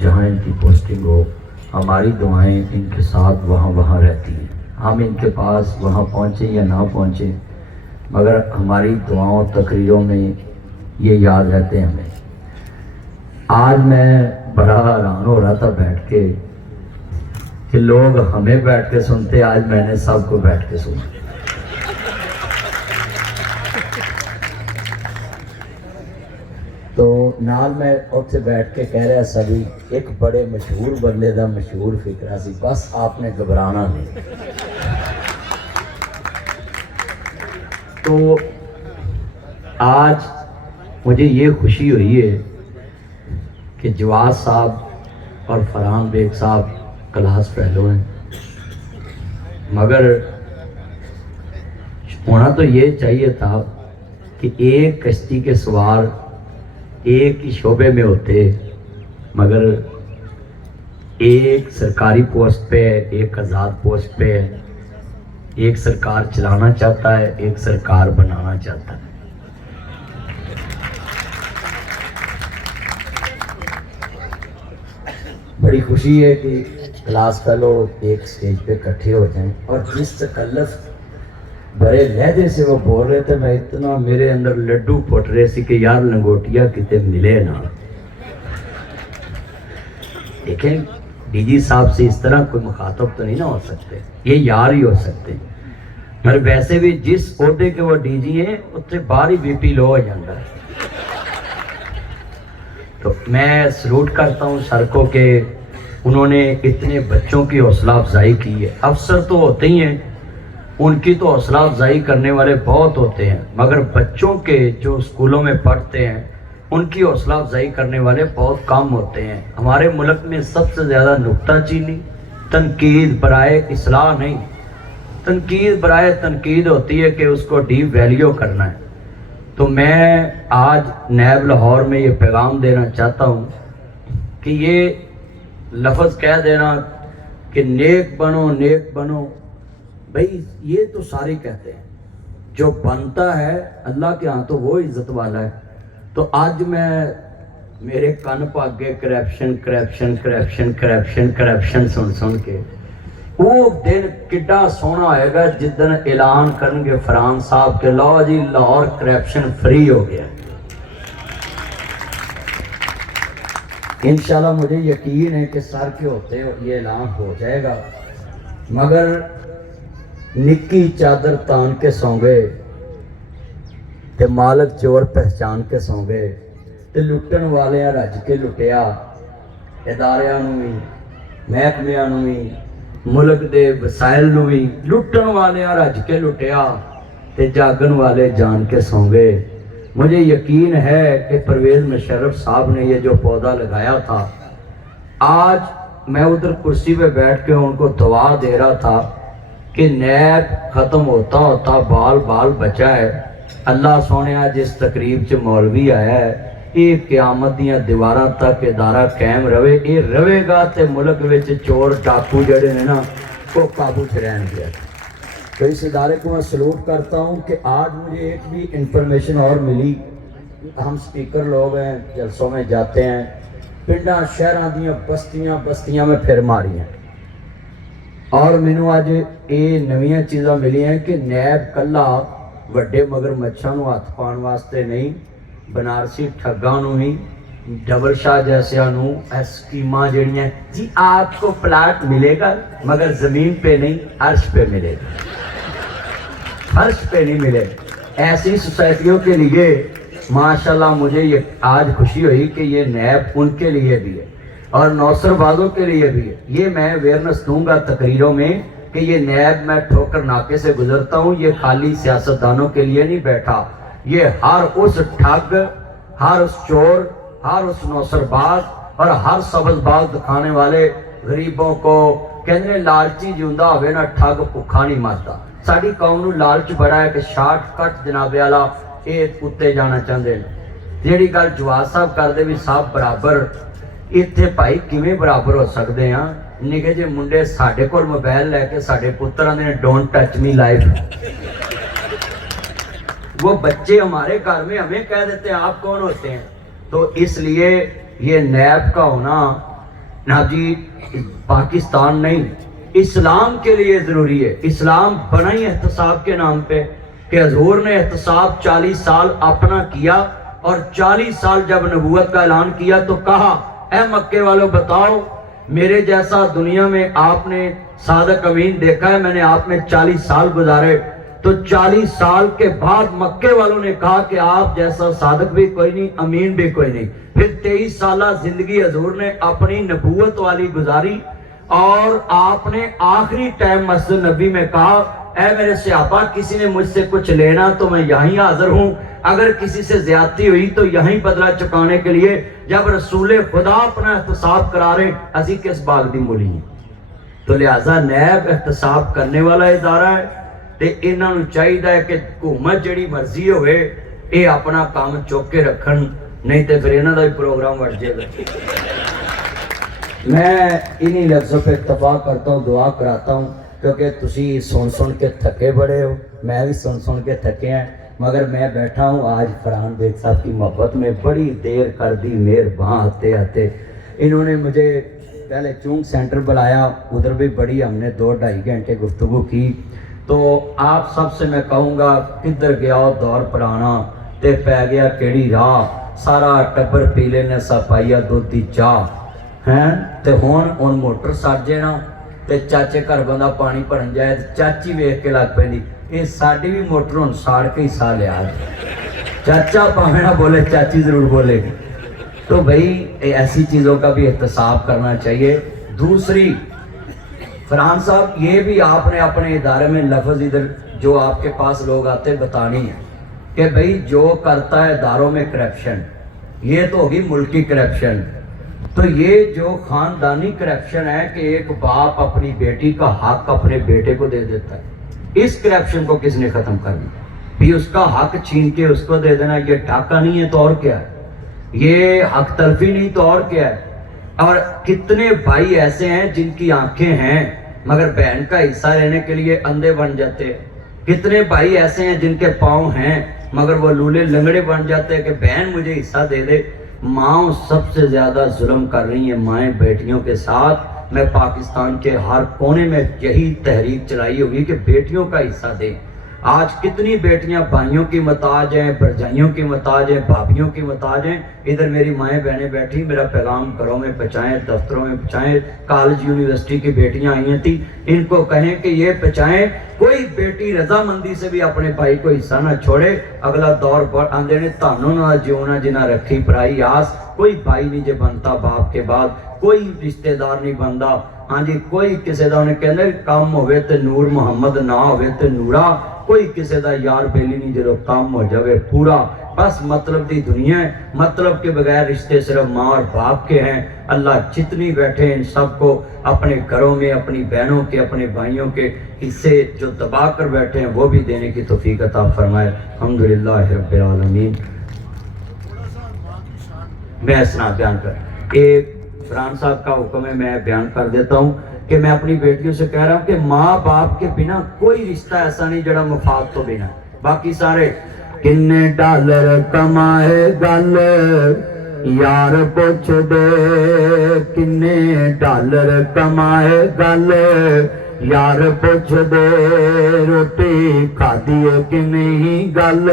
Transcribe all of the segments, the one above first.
جہاں ان کی پوسٹنگ ہو، ہماری دعائیں ان کے ساتھ وہاں رہتی ہیں. ہم ان کے پاس وہاں پہنچیں یا نہ پہنچیں، مگر ہماری دعاؤں تقریروں میں یہ یاد رہتے ہیں ہمیں. آج میں بڑا حیران ہو رہا تھا بیٹھ کے کہ لوگ ہمیں بیٹھ کے سنتے، آج میں نے سب کو بیٹھ کے سنا. تو نال میں اتنے بیٹھ کے کہہ رہا سبھی ایک بڑے مشہور بندے دا مشہور فکرہ سی، بس آپ نے گھبرانا نہیں. تو آج مجھے یہ خوشی ہوئی ہے کہ جواز صاحب اور فرحان بیگ صاحب کلاس فیلو ہیں، مگر ہونا تو یہ چاہیے تھا کہ ایک کشتی کے سوار ایک ہی شعبے میں ہوتے، مگر ایک سرکاری پوسٹ پہ ہے، ایک آزاد پوسٹ پہ ہے. ایک سرکار چلانا چاہتا ہے، ایک سرکار بنانا چاہتا ہے. بڑی خوشی ہے کہ کلاس فیلو ایک سٹیج پہ اکٹھے ہو جائیں، اور جس تکلف بڑے لہجے سے وہ بول رہے تھے، میں اتنا میرے اندر لڈو پھٹ رہے سی کہ یار لنگوٹیا کتے ملے نا. دیکھیں ڈی جی صاحب سے اس طرح کوئی مخاطب تو نہیں نہ ہو سکتے، یہ یار ہی ہو سکتے ہیں. مگر ویسے بھی جس عہدے کے وہ ڈی جی ہیں اتنے باہر ہی بی پی لو ہو جاتا ہے. تو میں سلوٹ کرتا ہوں سر کو کہ انہوں نے اتنے بچوں کی حوصلہ افزائی کی ہے. افسر تو ہوتے ہی ہیں، ان کی تو حوصلہ افزائی کرنے والے بہت ہوتے ہیں، مگر بچوں کے جو اسکولوں میں پڑھتے ہیں ان کی حوصلہ افزائی کرنے والے بہت کم ہوتے ہیں. ہمارے ملک میں سب سے زیادہ نکتہ چینی، تنقید برائے اصلاح نہیں، تنقید برائے تنقید ہوتی ہے کہ اس کو ڈیپ ویلیو کرنا ہے. تو میں آج نیب لاہور میں یہ پیغام دینا چاہتا ہوں کہ یہ لفظ کہہ دینا کہ نیک بنو نیک بنو، بھئی یہ تو سارے کہتے ہیں، جو بنتا ہے اللہ کے ہاں تو وہ عزت والا ہے. تو آج میں میرے کن پاگے corruption corruption corruption corruption corruption سن سن کے وہ دن کڈا سونا ہوئے گا جدن اعلان کرن گے فرحان صاحب کے لو جی لاہور کرپشن فری ہو گیا. انشاءاللہ مجھے یقین ہے کہ سر کے ہوتے یہ اعلان ہو جائے گا. مگر نکی چادر تان کے سوں گے تے مالک چور پہچان کے سوں گے تے لٹن والے رج کے لٹیا، اداریاں نو بھی محکمیاں نو بھی ملک دے وسائل نو بھی لٹن والے رج کے لٹیا تے جاگن والے جان کے سوں گے. مجھے یقین ہے کہ پرویز مشرف صاحب نے یہ جو پودا لگایا تھا، آج میں ادھر کرسی پہ بیٹھ کے ان کو دعا دے رہا تھا کہ نیب ختم ہوتا ہوتا بال بال بچا ہے. اللہ سونے جس تقریب چ مولوی آیا ہے یہ قیامت دیاں دیواراں تک ادارہ قائم رہے، یہ رہے گا تے ملک وچ چور ڈاکو جڑے نے نا وہ قابو چ رہن گے. تو اس ادارے کو میں سلوٹ کرتا ہوں کہ آج مجھے ایک بھی انفارمیشن اور ملی. ہم سپیکر لوگ ہیں، جلسوں میں جاتے ہیں، پنڈاں شہراں دیاں بستیاں میں پھر ماری ہیں، اور مینوں اج یہ نویاں چیزاں ملی ہیں کہ نیب کلا وڈے مگر مچھاں نو ہاتھ پان واسطے نہیں، بنارسی ٹھگاں نو ہی، ڈبل شاہ جیسیاں نو اسکیماں جڑیاں جی آپ کو پلاٹ ملے گا مگر زمین پہ نہیں عرش پہ ملے گا، فرش پہ نہیں ملے. ایسی سوسائٹیوں کے لیے ماشاءاللہ مجھے یہ آج خوشی ہوئی کہ یہ نیب ان کے لیے بھی ہے اور نوسر بازوں کے لیے بھی ہے. یہ میں اویئرنس دوں گا تقریروں میں کہ یہ نیب میں ٹھوکر ناکے سے گزرتا ہوں، یہ خالی سیاستدانوں کے لیے نہیں بیٹھا، یہ ہر اس ٹھگ، ہر اس چور، ہر اس نوسر باز اور ہر سبز باز دکھانے والے غریبوں کو کہنے لالچی جیوندا ہوئے نا ٹھگ بھکھا نہیں مرتا. ساری قوم نو لالچ بڑا ہے کہ شارٹ کٹ جناب والا یہ کتے جانا چاہتے ہیں. جیڑی گل جواز صاحب کردے بھی صاحب برابر اتنے بھائی کیویں برابر ہو سکتے ہیں؟ نکے جے منڈے ساڈے کول موبائل لے کے ساڈے پتر آندے ڈونٹ ٹچ می لائف، وہ بچے ہمارے گھر میں ہمیں کہہ دیتے ہیں آپ کون ہوتے ہیں. تو اس لیے یہ نیب کا ہونا ना जी पाकिस्तान नहीं, इस्लाम के लिए ज़रूरी है। इस्लाम बना ही एहतसाब के नाम पे कि हजूर ने एहतसाब 40 साल अपना किया, और 40 साल जब नबूवत का ऐलान किया तो कहा, ऐ मक्के वालों बताओ मेरे जैसा दुनिया में आपने सादक अमीन देखा है? मैंने आप में 40 साल गुजारे। तो 40 साल के बाद मक्के वालों ने कहा कि आप जैसा सादक भी कोई नहीं, अमीन भी कोई नहीं। फिर 23 साल जिंदगी हजूर ने अपनी नबूवत वाली गुजारी, और आपने आखिरी टाइम मस्जिद नबी में कहा, ऐ मेरे सहाबा किसी ने मुझसे कुछ लेना तो मैं यहीं हाजिर हूँ, अगर किसी से ज्यादती हुई तो यहीं बदला चुकाने के लिए। जब रसूल खुदा अपना एहतसाब करा रहे, असी किस बाग दी मूली है? तो लिहाजा नैब एहतसाब करने वाला इदारा है, ते इन्हां नूं चाहिदा है कि हुकूमत जिहड़ी मर्जी होवे ये अपना काम चुक के रखन, नहीं तो फिर इन्हां दा भी प्रोग्राम बढ़ जाएगा। मैं इन्हीं लफ्ज़ों पे इत्तफा करता हूँ, दुआ कराता हूँ, क्योंकि तुसी सुन के थके बड़े हो, मैं भी सुन के थके हैं। मगर मैं बैठा हूँ आज फरहान बेग साहब की मोहब्बत में, बड़ी देर कर दी मेहरबान आते आते। इन्होंने मुझे पहले चूंक सेंटर बुलाया, उधर भी बड़ी हमने 2-2.5 घंटे गुफ्तगू की। तो आप सबसे मैं कहूँगा, किधर गया दौर पुराना ते पै गया केड़ी राह, सारा टब्बर पी लेने सा पाइया दुध दी चाह हैं। ते हुण मोटर सड़ जाना ते चाचे घर बंदा पानी भरन जाए, चाची वेख के लग पैंदी, ये साडी भी मोटर हुण साड़ के ही सा लिया। चाचा भावें ना बोले, चाची जरूर बोलेगी। तो भाई ऐसी चीज़ों का भी एहतसाब करना चाहिए। दूसरी, फरहान साहब ये भी आपने अपने इदारे में लफ्ज़ इधर जो आपके पास लोग आते बतानी है कि भाई जो करता है इदारों में करप्शन, ये तो होगी मुल्की करप्शन। तो ये जो खानदानी करप्शन है कि एक बाप अपनी बेटी का हक अपने बेटे को दे देता है, इस करप्शन को किसने खत्म करना? भी उसका हक छीन के उसको दे देना, ये डाका नहीं है तो और क्या है? ये हक तलफी नहीं तो और क्या है? और कितने भाई ऐसे हैं जिनकी आंखें हैं मगर बहन का हिस्सा लेने के लिए अंधे बन जाते हैं। कितने भाई ऐसे हैं जिनके पाँव हैं मगर वो लूले लंगड़े बन जाते हैं कि बहन मुझे हिस्सा दे दे। माँ सबसे ज़्यादा जुल्म कर रही हैं माएँ बेटियों के साथ। मैं पाकिस्तान के हर कोने में यही तहरीक चलाई होगी कि बेटियों का हिस्सा दें। आज कितनी बेटियां भाइयों की मताज हैं, भरजाइयों की मताज हैं, भाभीयों की मताज हैं। इधर मेरी माएँ बहनें बैठी, मेरा पैगाम घरों में पहुँचाएँ, दफ्तरों में पहुँचाएँ। कॉलेज यूनिवर्सिटी की बेटियां आई हैं थी, इनको कहें कि ये पहुँचाएँ, कोई बेटी रजामंदी से भी अपने भाई को हिस्सा ना छोड़े। अगला दौर पर आंदे ने तानों ना जियोना जिन्हें रखी पराई आस। कोई भाई नहीं जे बनता बाप के बाद, कोई रिश्तेदार नहीं बनता। हाँ जी, कोई किसी का उन्हें कहते काम होवे ते नूर मुहम्मद ना होवे ते नूरा, कोई किसी का यार बेली नहीं जो काम हो जाए पूरा। बस मतलब दी दुनिया है, मतलब के बगैर रिश्ते सिर्फ माँ और बाप के हैं। अल्लाह जितनी बैठे हैं सबको अपने घरों में अपनी बहनों के अपने भाइयों के हिस्से जो दबा कर बैठे हैं वो भी देने की तौफीक अता फरमाए। अल्हम्दुलिल्लाह रब्बिल आलमीन। मैं इसना बयान कर, एक फरहान साहब का हुक्म है, मैं बयान कर देता हूँ कि मैं अपनी बेटियों से कह रहा हूँ कि माँ बाप के बिना कोई रिश्ता ऐसा नहीं जड़ा मुफाद तो बिना। बाकी सारे किन्ने डॉलर कमाए गल यार पुछ दे, किन्ने डॉलर कमाए गल यार पुछ दे, रोटी खादी है कि नहीं गल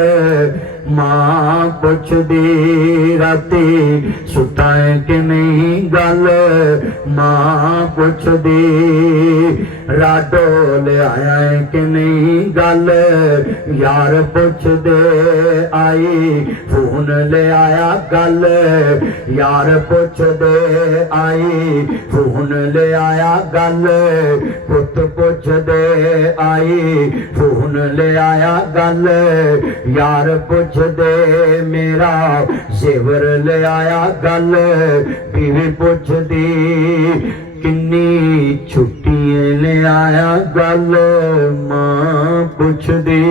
मां पुछ दी, राती सुता है कि नहीं गल मां पुछ दी, राडो ले आया है कि नहीं गल यार पुछ दे, आई फोन ले आया गल यार पुछ दे, आई फोन ले आया गल पुत पुछ दे, आई फोन ले आया गल यार पुछ दे, मेरा जेवर ले आया गल बीवी पुछ दी, किन्नी छुट्टियां لے آیا گل ماں پوچھ دی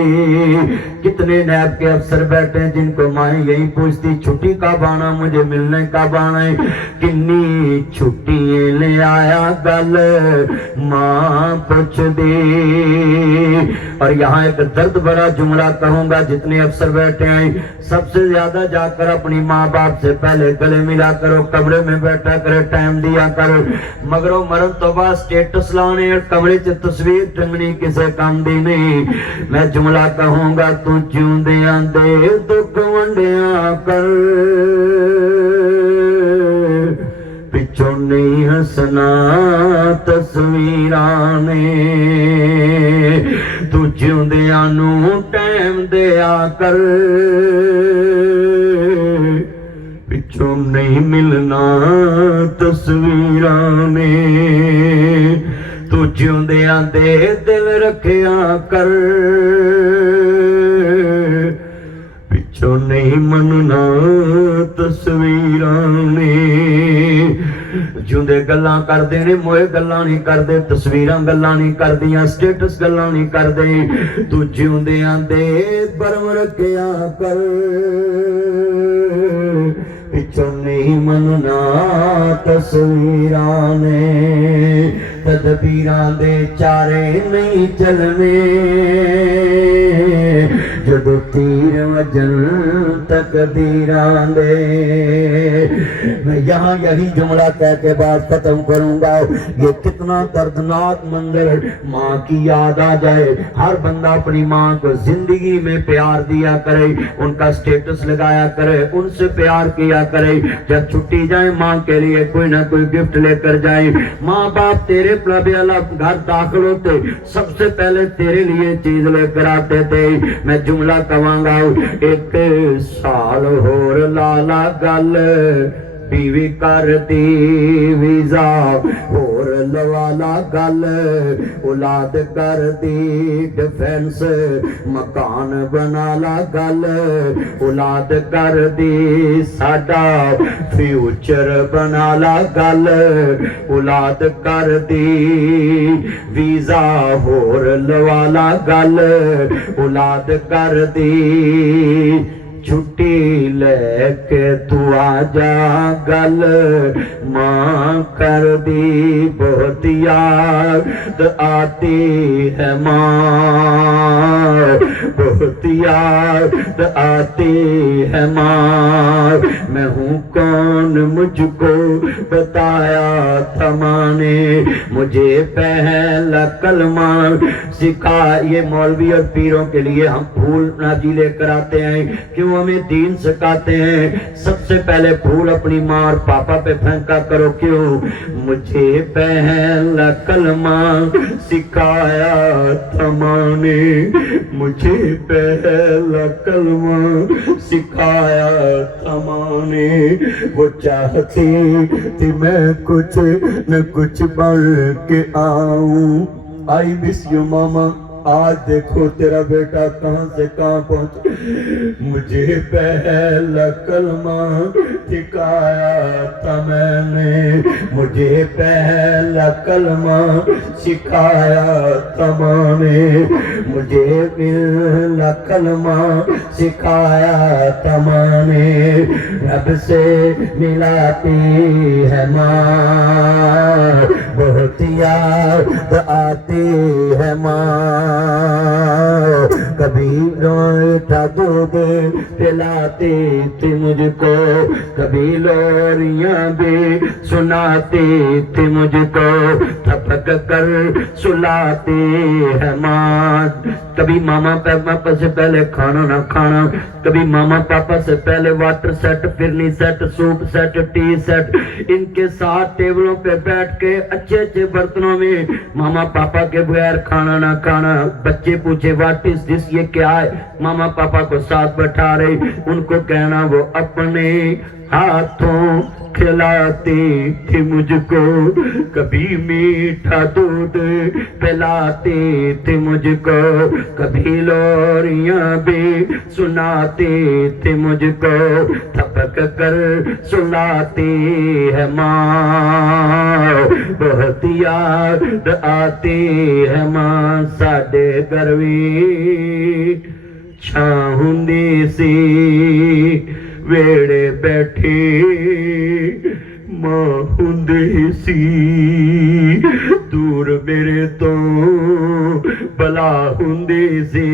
کتنے نیب کے افسر بیٹھے ہیں جن کو ماں یہی پوچھتی چھٹی کب آنا مجھے ملنے کب آنا ہے کنی چھٹی لے آیا گل ماں پوچھ دی اور یہاں ایک درد بھرا جملہ کہوں گا جتنے افسر بیٹھے ہیں سب سے زیادہ جا کر اپنی ماں باپ سے پہلے گلے ملا کرو کمرے میں بیٹھا کرے ٹائم دیا کرو مگر وہ مرن تو بعد سٹیٹس لانے اور کمرے سے تصویر ٹنگنی کسے کام دی نہیں میں جملہ کہوں گا تو جیوں دیاں دے دکھ ونڈیاں کر پچھوں نہیں ہسنا تصویرانے تو جیوں دیاں نو ٹائم دیا کر پچھوں نہیں ملنا تصویرانے تو جیوں دیاں دے دل رکھیا کر پچھوں نہیں مننا تصویرانے جوندے گلاں کر دے نے موئے گلاں نہیں کر دے تصویراں گلاں نہیں کر دیاں سٹیٹس گلاں نہیں کر دے تو جیوندیاں دے برم رکھیا کر پچھوں نہیں مننا تصویرانے تدبیراں دے چارے نہیں چلنے جدو تیر وجن تقدیراں دے میں یہاں یہی جملہ کہہ کے بات ختم کروں گا یہ کتنا دردناک منظر ماں کی یاد آ جائے ہر بندہ اپنی ماں کو زندگی میں پیار دیا کرے ان کا سٹیٹس لگایا کرے ان سے پیار کیا کرے جب چھٹی جائے ماں کے لیے کوئی نہ کوئی گفٹ لے کر جائے ماں باپ تیرے گھر داخل ہوتے سب سے پہلے تیرے لیے چیز لے کر آتے تھے میں جملہ کہاں گا ایک سال ہور لالا گل بیوی کر دی ویزا اور لوالا گل اولاد کر دی ڈیفنس مکان بنالا گل اولاد کر دی ساڈا فیوچر بنالا گل اولاد کر دی ویزا اور لوالا گل اولاد کر دی چھٹی لے کے تو آجا گل ماں کر دی بہت یاد آتی ہے ماں بہت یاد آتی ہے ماں میں ہوں کون مجھ کو بتایا تھا ماں نے مجھے پہلا کلمہ سکھا یہ مولوی اور پیروں کے لیے ہم پھول ناجی لے کر آتے ہیں کیوں ہمیں دین سکھاتے ہیں سب سے پہلے پھول اپنی ماں اور پاپا پہ پھینکا کرو کیوں مجھے پہلا کلمہ سکھایا تھا ماں نے مجھے پہلا کلمہ سکھایا تھا ماں نے وہ چاہتی تھی میں کچھ نہ کچھ بن کے آؤں آئی مس یو ماما آج دیکھو تیرا بیٹا کہاں سے کہاں پہنچ مجھے پہلا کلمہ سکھایا تھا میں نے مجھے پہلا کلمہ سکھایا تھا ماں نے مجھے پہلا کلمہ سکھایا تھا ماں نے رب سے ملاتی ہے ماں بہت یاد آتی ہے ماں کبھی لوٹا دودھ پلاتی تھی مجھ کو کبھی لوریاں بھی سناتی تھی مجھ کو تھپک کر سلاتی ہے ماں کبھی ماما پاپا سے پہلے کھانا نہ کھانا کبھی ماما پاپا سے پہلے water set phirni set soup set tea set ان کے ساتھ ٹیبلوں پہ بیٹھ کے اچھے اچھے برتنوں میں ماما پاپا کے بغیر کھانا نہ کھانا بچے پوچھے واٹ از دس یہ کیا ہے ماما پاپا کو ساتھ بٹھا رہے ان کو کہنا وہ اپنے ہاتھوں کھلاتی تھی مجھ کو کبھی میٹھا دودھ پلاتی تھی مجھ کو کبھی لوریاں بھی سناتی تھی مجھ کو تھپک کر سلاتی ہے ماں بہت یاد याद आती है मां साडे घर वी छां हुंदी सी वेड़े बैठी मां हुंदी सी दूर मेरे तो भला हुंदी सी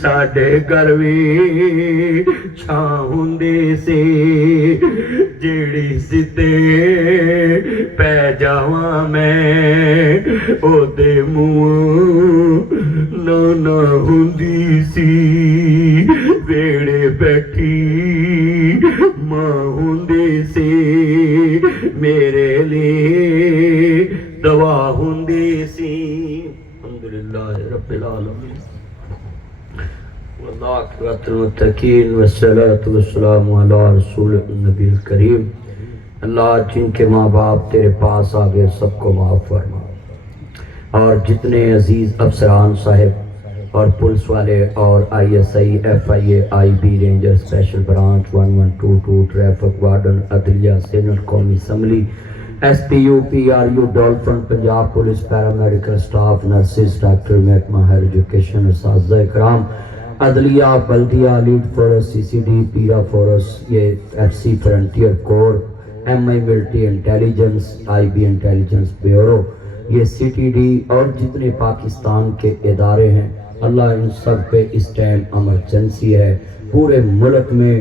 साडे घर वी छां हुंदी सी जेड़ी सिद्धे पै जावां मैं ओदे मुंह ना हुंदी सी वेड़े बैठी मां हुंदी सी मेरे लिए दवा हुंदी सी। अल्हम्दुलिल्लाह रब्बिल आलमीन वल्लाकिन वस्सलातु वस्सलामु अला रसूलिन नबील करीम। अल्लाह जिनके माँ बाप तेरे पास आ गए सबको माफ़ फरमा और जितने अजीज़ अफसरान साहिब और पुलिस वाले और ISI FIA IB ranger special branch 1122 traffic warden अदलिया सीनियर कौमी assembly SPU PRU dolphin Punjab police paramedical staff nurses doctor महकमा हायर एजुकेशन उस्ताद इकराम अदलिया बल्दिया लीड फोर्स CCD पीरा फोर्स ये FC frontier core MI military intelligence IB intelligence bureau ये CTD और जितने पाकिस्तान के इदारे हैं अल्लाह इन सब पे इस टाइम एमरजेंसी है। पूरे मुल्क में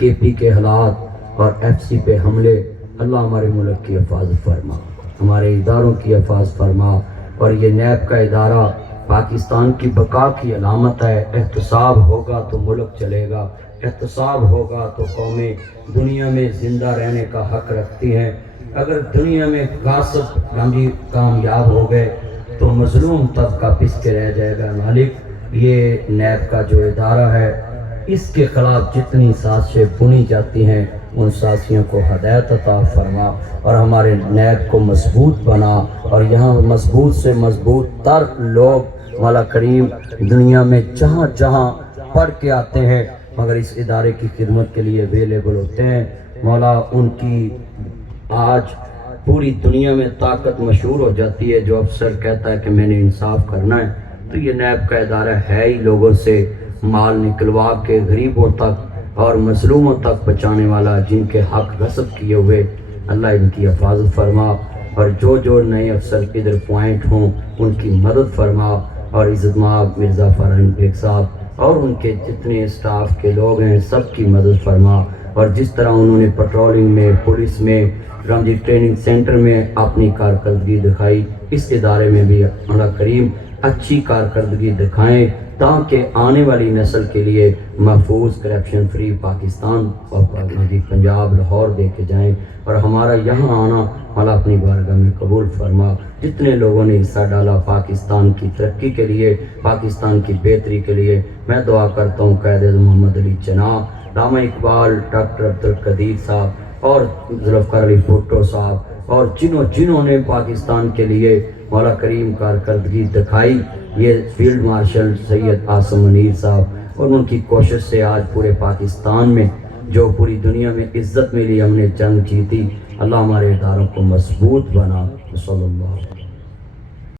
KP के हालात और FC पे हमले अल्लाह हमारे मुल्क की हिफाजत फरमा हमारे इदारों की हिफाजत फरमा और ये नैब का इदारा पाकिस्तान की बका की अलामत है। एहतसाब होगा तो मुल्क चलेगा, एहतसाब होगा तो कौमें दुनिया में ज़िंदा रहने का हक रखती हैं। अगर दुनिया में गासिब गांधी कामयाब हो गए तो मजलूम तबका पिस के रह जाएगा। मालिक ये नैब का जो इदारा है इसके खिलाफ जितनी साजिशें बुनी जाती हैं उन साजिशों को हदायत अता फरमा और हमारे नैब को मजबूत बना और यहाँ मजबूत से मजबूत तर लोग मौला करीम दुनिया में जहाँ जहाँ पढ़ के आते हैं मगर इस इदारे की खिदमत के लिए अवेलेबल होते हैं। मौला उनकी आज पूरी दुनिया में ताकत मशहूर हो जाती है। जो अफसर कहता है कि मैंने इंसाफ करना है तो ये नैब का इदारा है ही लोगों से माल निकलवा के गरीबों तक और मजलूमों तक पहुँचाने वाला जिनके हक गस्ब किए हुए अल्लाह इनकी हिफाजत फरमा और जो नए अफसर इधर पॉइंट हों उनकी मदद फरमा और इज़्ज़त माब मिर्ज़ा फरहान बेग साहब और उनके जितने स्टाफ के लोग हैं सबकी मदद फरमा और जिस तरह उन्होंने पेट्रोलिंग में पुलिस में रामजी ट्रेनिंग सेंटर में अपनी कारकर्दगी दिखाई इस इदारे में भी अल्लाह करीम अच्छी कारकर्दगी दिखाएं ताकि आने वाली नस्ल के लिए महफूज करप्शन फ्री पाकिस्तान और पंजाब लाहौर दे के जाएँ और हमारा यहाँ आना अल्लाह अपनी बारगाह में कबूल फरमा। जितने लोगों ने हिस्सा डाला पाकिस्तान की तरक्की के लिए पाकिस्तान की बेहतरी के लिए मैं दुआ करता हूँ क़ायद मोहम्मद अली जनाब रामा इकबाल डॉक्टर अब्दुल कदीर साहब और जुल्फ़िकार अली भुट्टो साहब और जिन्होंने पाकिस्तान के लिए मौला करीम कारकर्दगी दिखाई ये फील्ड मार्शल सैयद आसम मुनीर साहब और उनकी कोशिश से आज पूरे पाकिस्तान में जो पूरी दुनिया में इज्जत मिली हमने जंग जीती। अल्लाह हमारे इदारों को मजबूत बना। सल्लल्लाहु